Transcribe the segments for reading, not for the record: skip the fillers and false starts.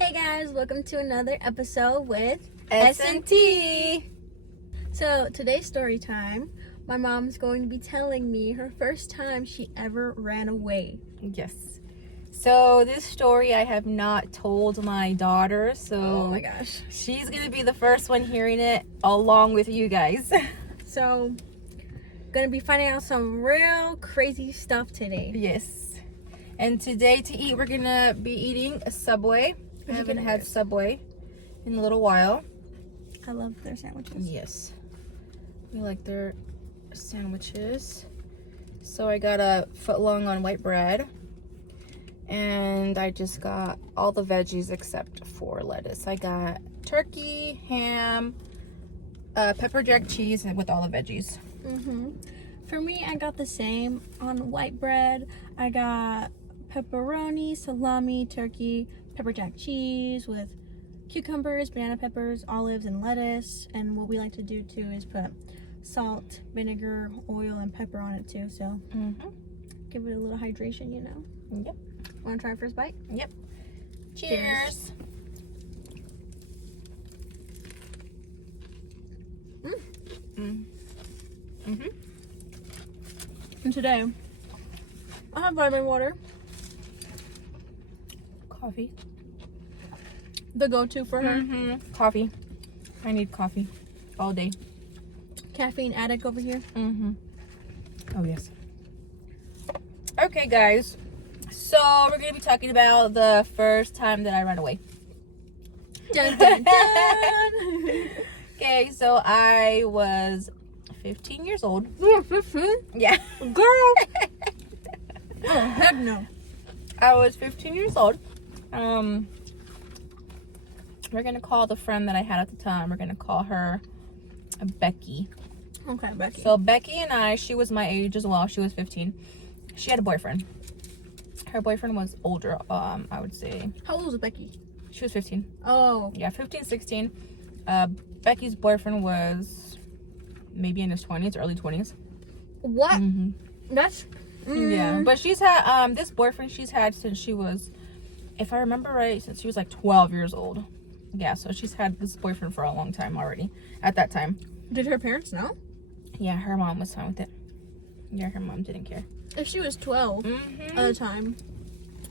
Hey guys, welcome to another episode with S&T. So today's story time, my mom's going to be telling me her first time she ever ran away. Yes. So this story I have not told my daughter, so Oh my gosh. she's gonna be the first one hearing it along with you guys. So, gonna be finding out some real crazy stuff today. Yes. And today to eat, we're gonna be eating a Subway. I haven't had Subway in a little while. I love their sandwiches. Yes. We like their sandwiches. So I got a foot long on white bread. And I just got all the veggies except for lettuce. I got turkey, ham, pepper jack cheese, and with all the veggies. For me, I got the same on white bread. I got pepperoni, salami, turkey, pepper jack cheese with cucumbers, banana peppers, olives, and lettuce. And what we like to do too is put salt, vinegar, oil, and pepper on it too. So give it a little hydration, you know. Yep. Want to try first bite? Yep. Cheers. And today, I have vitamin water, Coffee. the go-to for her. Coffee. I need coffee all day. Caffeine addict over here. Oh, yes. Okay, guys. So, we're going to be talking about the first time that I ran away. Dun, dun, dun. Okay, so I was 15 years old. You were 15? Yeah. Girl! Oh, heck no. I was 15 years old. We're going to call the friend that I had at the time, we're going to call her Becky. Okay, Becky. So, Becky and I, she was my age as well. She was 15. She had a boyfriend. Her boyfriend was older, I would say. How old was Becky? She was 15. Oh. Yeah, 15, 16. Becky's boyfriend was maybe in his 20s, early 20s. What? That's... Yeah, but she's had, this boyfriend she's had since she was, if I remember right, since she was like 12 years old. Yeah, so she's had this boyfriend for a long time already, at that time. Did her parents know? Yeah, her mom was fine with it. Yeah, her mom didn't care. If she was 12 at the time,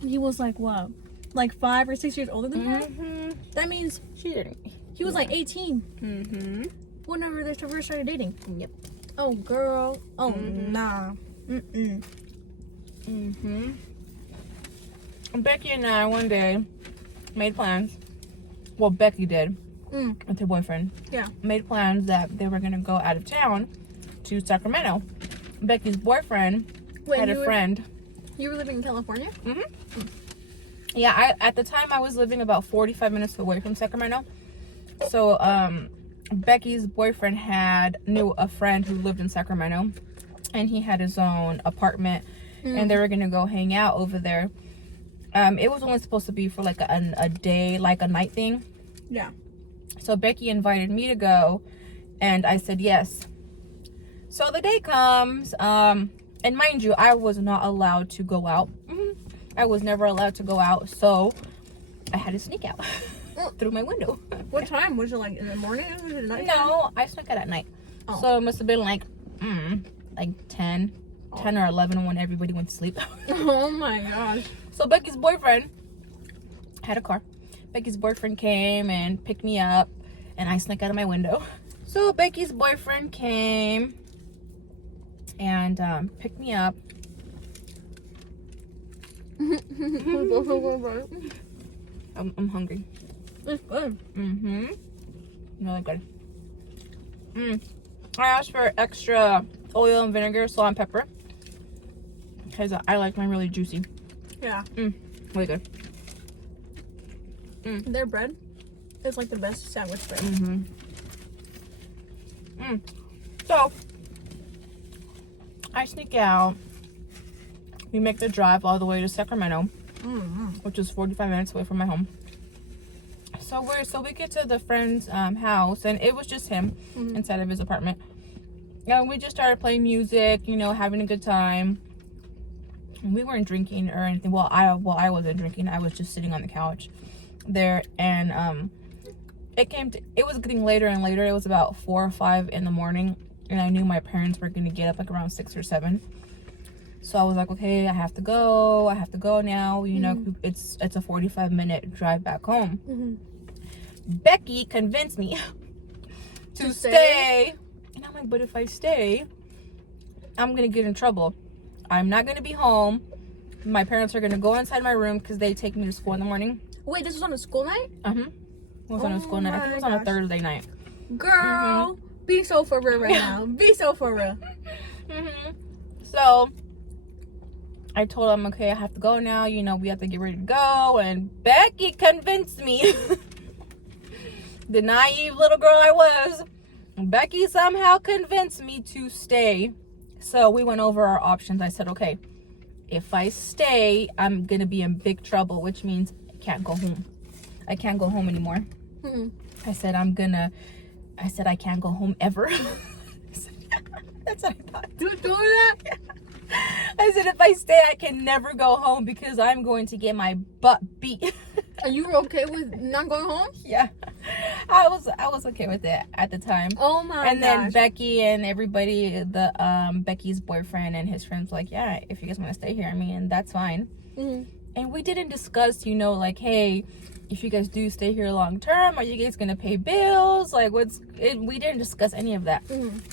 he was like, what? Like 5 or 6 years older than her? That means She didn't. he was like 18 whenever they first started dating. Yep. Oh, girl. Oh, nah. Becky and I one day made plans. Well, Becky did with her boyfriend. Yeah. Made plans that they were gonna go out of town to Sacramento. Becky's boyfriend had a friend. You were living in California? Yeah, at the time I was living about 45 minutes away from Sacramento. So Becky's boyfriend knew a friend who lived in Sacramento, and he had his own apartment, and they were gonna go hang out over there. It was only supposed to be for like a day, like a night thing. Yeah. So Becky invited me to go, and I said yes. So the day comes, and mind you, I was not allowed to go out. I was never allowed to go out, so I had to sneak out through my window. What time? Was it like in the morning? Was it at night? No, I snuck out at night. Oh. So it must have been like 10 or 11 when everybody went to sleep. Oh my gosh. So Becky's boyfriend had a car. Becky's boyfriend came and picked me up, and I snuck out of my window. So Becky's boyfriend came and picked me up. I'm hungry. It's good. Really good. I asked for extra oil and vinegar, salt and pepper, because I like mine really juicy. Yeah. Really good. Their bread is like the best sandwich bread. So I sneak out. We make the drive all the way to Sacramento, which is 45 minutes away from my home. So we get to the friend's house, and it was just him inside of his apartment. And we just started playing music, you know, having a good time. And we weren't drinking or anything. Well, I wasn't drinking. I was just sitting on the couch there, and it was getting later and later. It was about 4 or 5 in the morning, and I knew my parents were gonna get up like around 6 or 7. So I was like, okay, I have to go now, you know. It's a 45-minute drive back home. Becky convinced me to stay. And I'm like, but if I stay, I'm gonna get in trouble. I'm not gonna be home. My parents are gonna go inside my room because they take me to school in the morning. Wait, this was on a school night? It was on a school night. I think it was on a Thursday night. Girl, be so for real right now. Be so for real. So I told them, okay, I have to go now. You know, we have to get ready to go. And Becky convinced me. The naive little girl I was. Becky somehow convinced me to stay. So we went over our options. I said, okay, if I stay, I'm going to be in big trouble, which means I can't go home. I can't go home anymore. I said, I can't go home ever. That's what I thought. Do that? I said, if I stay, I can never go home because I'm going to get my butt beat. Are you okay with not going home? Yeah. I was okay with it at the time. Oh my gosh. And then Becky and everybody, Becky's boyfriend and his friends were like, yeah, if you guys want to stay here, I mean, that's fine. And we didn't discuss, you know, like, hey, if you guys do stay here long term, are you guys gonna pay bills? Like, we didn't discuss any of that.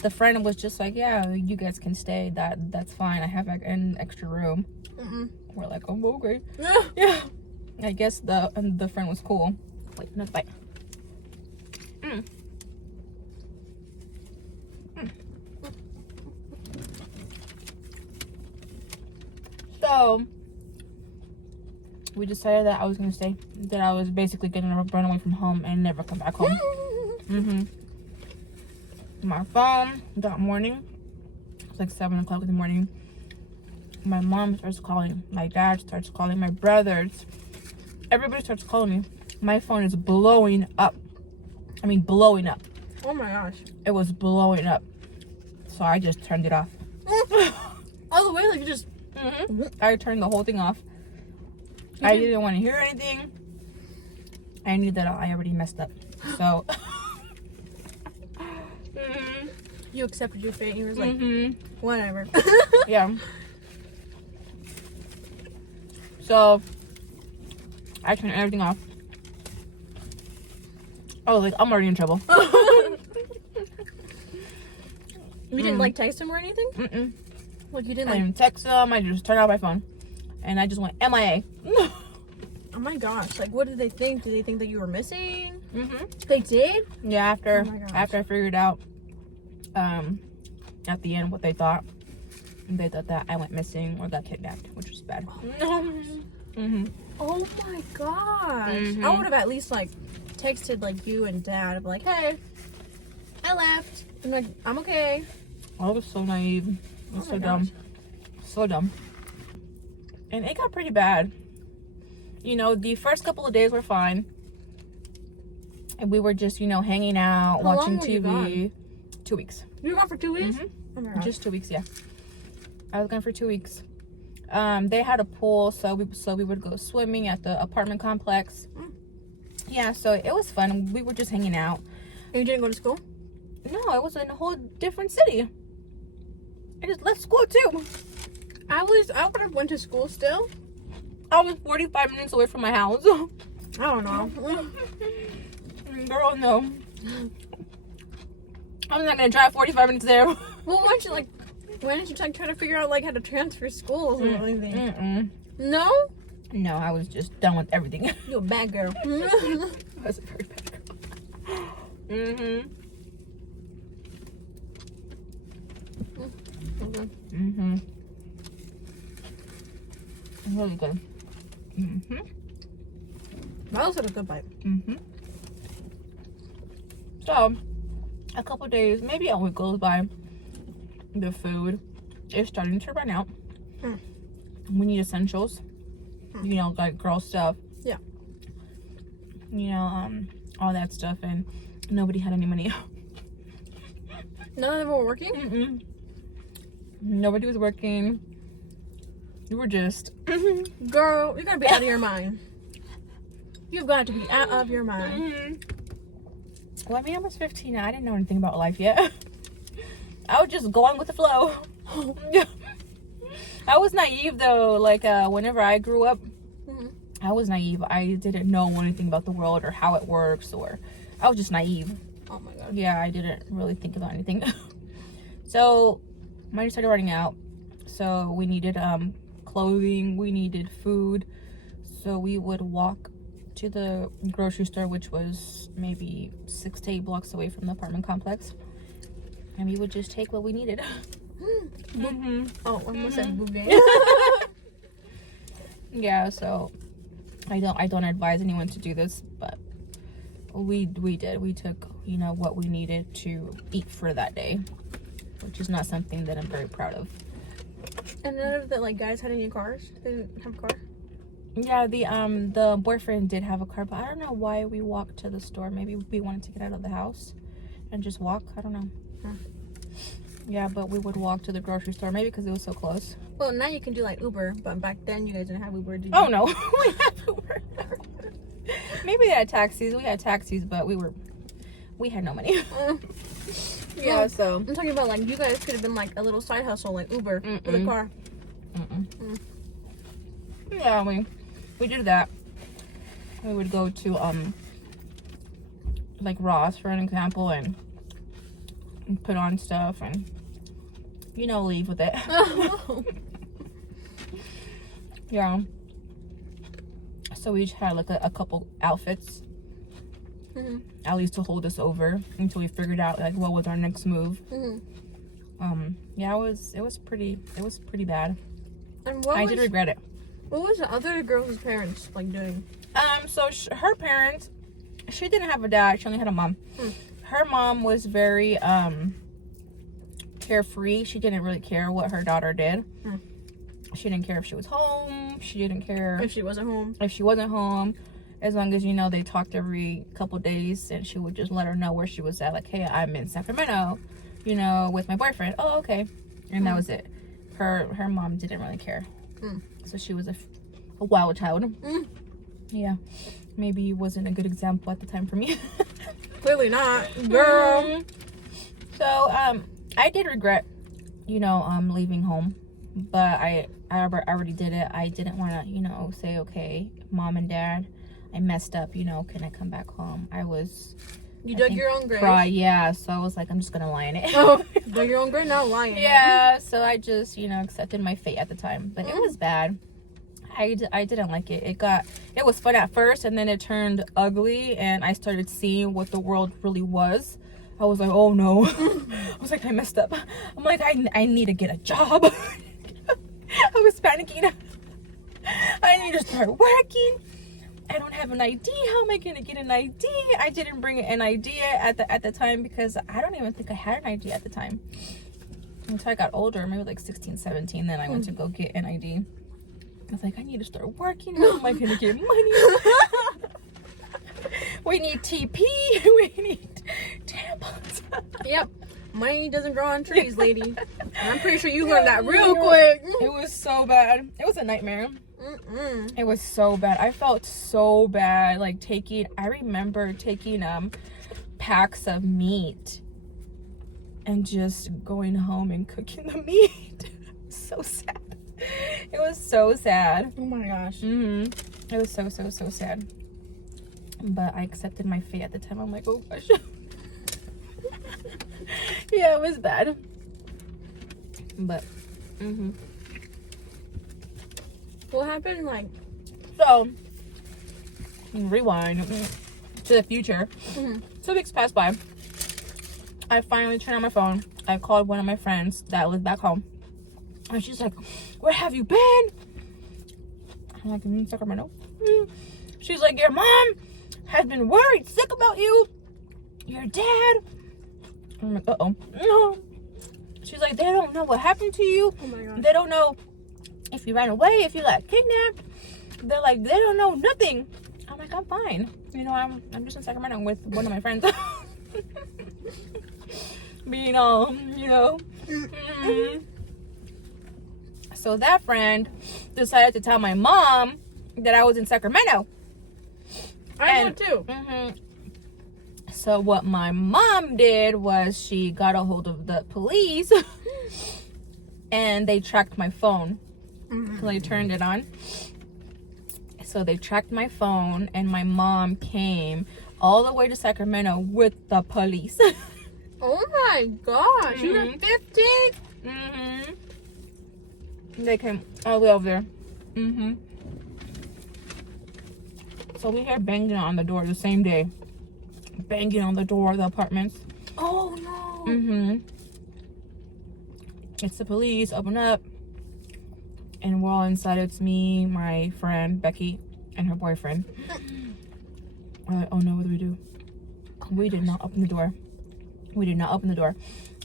The friend was just like, yeah, you guys can stay. That's fine. I have an extra room. We're like, oh, okay. Yeah. I guess the friend was cool. Wait, another bite. So we decided that I was gonna stay. That I was basically gonna run away from home and never come back home. My phone that morning, it's like 7 o'clock in the morning. My mom starts calling. My dad starts calling. My brothers. Everybody starts calling me. My phone is blowing up. I mean, blowing up. Oh my gosh. It was blowing up. So I just turned it off. All the way, like you just. I turned the whole thing off. I didn't want to hear anything. I knew that I already messed up. So. You accepted your fate. You was like, whatever. Yeah. So I turned everything off. I was like, I'm already in trouble. You didn't like text him or anything? Like you didn't I like. didn't text them. I just turned off my phone, and I just went MIA. Oh my gosh! Like, what did they think? Did they think that you were missing? They did. Yeah. After Oh my gosh. after I figured out, at the end what they thought that I went missing or got kidnapped, which was bad. Oh my gosh! I would have at least like texted like you and dad, like, hey, I left. I'm like, I'm okay. I was so naive. I was so dumb. So dumb. And it got pretty bad. You know, the first couple of days were fine. And we were just, you know, hanging out, How watching long were you TV. 2 weeks. You were gone for 2 weeks? Oh my gosh. Just 2 weeks, yeah. I was gone for 2 weeks. They had a pool, so we would go swimming at the apartment complex. Yeah, so it was fun. We were just hanging out. And you didn't go to school? No, I was in a whole different city. I just left school too. I would have went to school still. I was 45 minutes away from my house. I don't know. Girl, no. I'm not gonna drive 45 minutes there. Well, why didn't you try to figure out like how to transfer schools or anything? No? No, I was just done with everything. You're a bad girl. I was a very bad girl. Really good. That was a good bite. So, a couple days, maybe a week goes by. The food is starting to run out. We need essentials. You know, like girl stuff. Yeah. You know, all that stuff, and nobody had any money. None of them were working? Nobody was working. We were just Girl, you gotta be out of your mind. You've got to be out of your mind. Mm-hmm. Well, I mean, I was 15. I didn't know anything about life yet. I was just going with the flow. I was naive though. Like whenever I grew up, I was naive. I didn't know anything about the world or how it works, or I was just naive. Oh my god. Yeah, I didn't really think about anything. So money started running out. So we needed clothing, we needed food. So we would walk to the grocery store, which was maybe 6 to 8 blocks away from the apartment complex, and we would just take what we needed. Mm-hmm. Oh, I almost said boobay. Yeah, so I don't advise anyone to do this, but we did. We took, you know, what we needed to eat for that day, which is not something that I'm very proud of. And none of the like guys had any cars? They didn't have a car? Yeah, the boyfriend did have a car, but I don't know why we walked to the store. Maybe we wanted to get out of the house and just walk. I don't know. Yeah, but we would walk to the grocery store, maybe because it was so close. Well, now you can do like Uber, but back then you guys didn't have Uber, did you? Oh no, we had Uber. Maybe they had taxis. We had taxis, but we had no money. Yeah, Well, so I'm talking about like you guys could have been like a little side hustle, like Uber with a car. Yeah, we did that. We would go to like Ross, for an example, and put on stuff and, you know, leave with it. Yeah. So we each had like a couple outfits, at least to hold us over until we figured out like what was our next move. Yeah, it was pretty bad. And I did regret it. What was the other girl's parents like doing? So her parents, she didn't have a dad, she only had a mom. Her mom was very carefree. She didn't really care what her daughter did. She didn't care if she was home. She didn't care If she wasn't home. As long as, you know, they talked every couple days, and she would just let her know where she was at. Like, hey, I'm in Sacramento, you know, with my boyfriend. Oh, okay. And that was it. Her mom didn't really care. So she was a wild child. Yeah. Maybe wasn't a good example at the time for me. Clearly not, girl. So I did regret, you know, leaving home, but I already did it. I didn't want to, you know, say, okay, mom and dad, I messed up, you know, can I come back home? You dug your own grave. Yeah, so I was like, I'm just gonna lie in it. Oh, dug your own grave, not lying. Yeah, so I just, you know, accepted my fate at the time, but it was bad. I didn't like it. It was fun at first, and then it turned ugly, and I started seeing what the world really was. I was like, oh no. I was like, I messed up. I'm like, I need to get a job. I was panicking. I need to start working. I don't have an ID. How am I gonna get an ID? I didn't bring an ID at the time, because I don't even think I had an ID at the time until I got older, maybe like 16, 17. Then I went to go get an ID. I was like, I need to start working. How am I gonna get money? We need TP. We need tampons. Yep. Money doesn't grow on trees, lady. And I'm pretty sure you learned that real quick. It was so bad. It was a nightmare. It was so bad. I felt so bad. Like I remember taking packs of meat and just going home and cooking the meat. So sad. It was so sad. Oh my gosh. It was so sad. But I accepted my fate at the time. I'm like, oh gosh. Yeah, it was bad. But What happened? Like, so rewind to the future. 2 weeks passed by. I finally turned on my phone. I called one of my friends that lived back home, and she's like, where have you been? I'm like, in Sacramento. She's like, your mom has been worried sick about you, your dad. I'm like, uh-oh. No. She's like, they don't know what happened to you. oh my gosh. They don't know if you ran away, if you got kidnapped. They're like, they don't know nothing. I'm like, I'm fine. You know, I'm just in Sacramento with one of my friends. Being all, you know. So that friend decided to tell my mom that I was in Sacramento. phone too. So what my mom did was she got a hold of the police and they tracked my phone. So they turned it on. So they tracked my phone and my mom came all the way to Sacramento with the police. Oh my gosh. You were 15? They came all the way over there. So we heard banging on the door the same day. Banging on the door of the apartments. Oh no. It's the police. Open up. And we're all inside. It's me, my friend Becky, and her boyfriend. We're like, oh no, what do we do? We did not open the door. We did not open the door.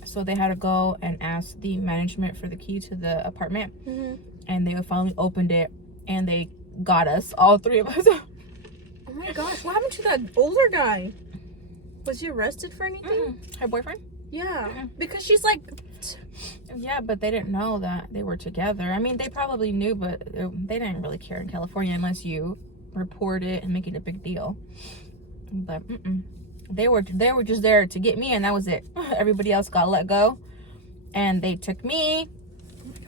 So they had to go and ask the management for the key to the apartment. And they finally opened it. And they got us, all three of us. Oh my gosh, what happened to that older guy? Was he arrested for anything? Her boyfriend? Yeah. Because she's like... Yeah, but they didn't know that they were together. I mean, they probably knew, but they didn't really care in California unless you report it and make it a big deal. But they were just there to get me, and that was it. Everybody else got let go, and they took me.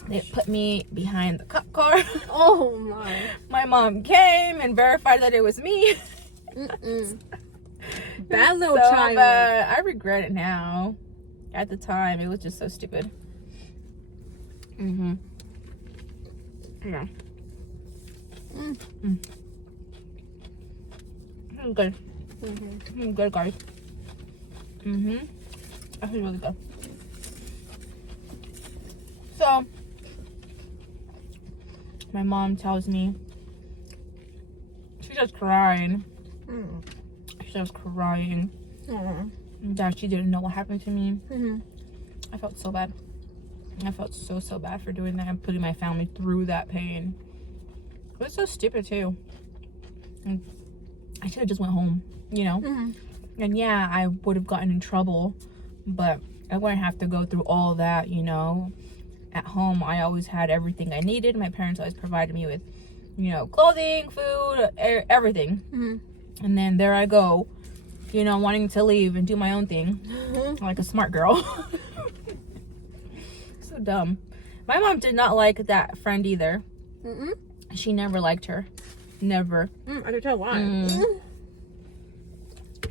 They put me behind the cop car. Oh my. My mom came and verified that it was me. Bad little so child. I regret it now. At the time, it was just so stupid. Yeah. Good. Good, guys. That's really good. So, my mom tells me she's just crying. She's just crying. That she didn't know what happened to me. I felt so bad. I felt so bad for doing that and putting my family through that pain. It was so stupid too. And I should have just went home, you know. And yeah, I would have gotten in trouble, but I wouldn't have to go through all that, you know. At home, I always had everything I needed. My parents always provided me with, you know, clothing, food, everything. And then there I go, you know, wanting to leave and do my own thing like a smart girl. So dumb. My mom did not like that friend either. She never liked her. Never. I can tell why.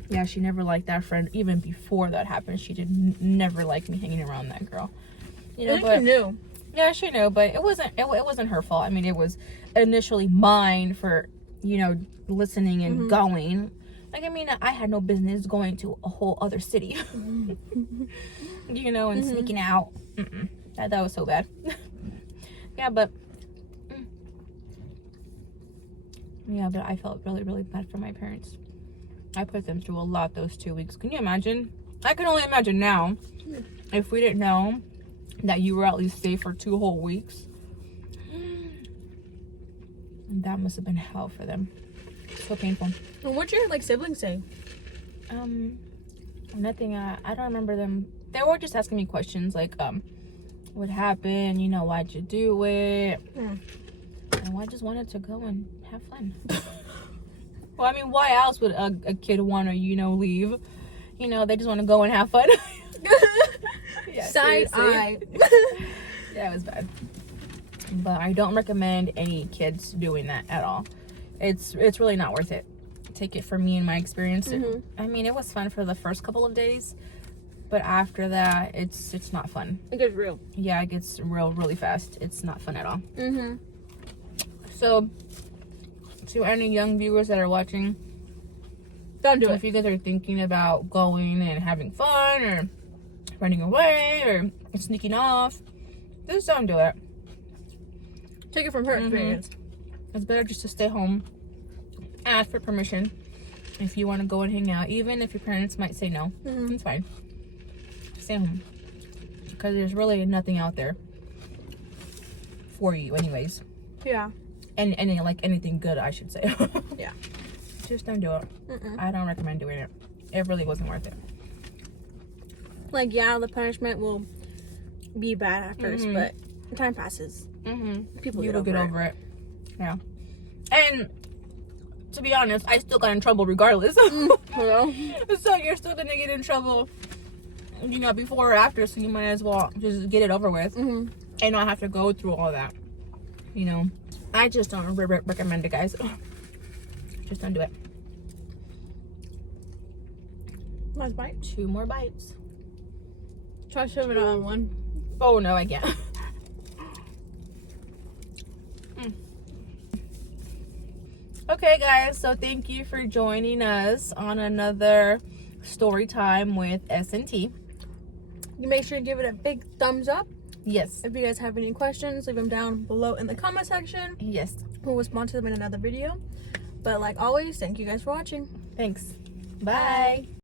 Yeah, she never liked that friend. Even before that happened, she did never like me hanging around that girl. You know, but she knew. Yeah, she knew, but it wasn't her fault. I mean, it was initially mine for, you know, listening and going. Like, I mean, I had no business going to a whole other city. You know, and sneaking out. That was so bad. Yeah, but I felt really bad for my parents. I put them through a lot those 2 weeks. Can you imagine? I can only imagine now if we didn't know that you were at least safe for 2 whole weeks. That must have been hell for them. So painful. Well, what'd your siblings say? Nothing. I don't remember them. They were just asking me questions like, what happened? You know, why'd you do it? And I just wanted to go and have fun. Well, I mean, why else would a kid want to, you know, leave? You know, they just want to go and have fun. Yeah, Side eye. Yeah, it was bad. But I don't recommend any kids doing that at all. It's really not worth it. Take it from me and my experience. I mean, it was fun for the first couple of days, but after that, it's not fun. It gets real. Yeah, it gets real really fast. It's not fun at all. So, to any young viewers that are watching, don't do it. If you guys are thinking about going and having fun or running away or sneaking off, just don't do it. Take it from her experience. It's better just to stay home, ask for permission if you want to go and hang out, even if your parents might say no. It's fine. Stay home, because there's really nothing out there for you anyways. Yeah. And anything good, I should say. Yeah. Just don't do it. I don't recommend doing it. It really wasn't worth it. Like, yeah, the punishment will be bad at first, but time passes. People You'll get over it. Yeah. And to be honest, I still got in trouble regardless. Well, So you're still gonna get in trouble, you know, before or after. So you might as well just get it over with and not have to go through all that. You know, I just don't recommend it, guys. Just don't do it. last bite. 2 more bites. Try shoving it on one. Oh no, I can't. Okay, guys, so thank you for joining us on another story time with S&T. You make sure to give it a big thumbs up. Yes. If you guys have any questions, leave them down below in the comment section. Yes. We'll respond to them in another video. But like always, thank you guys for watching. Thanks. Bye.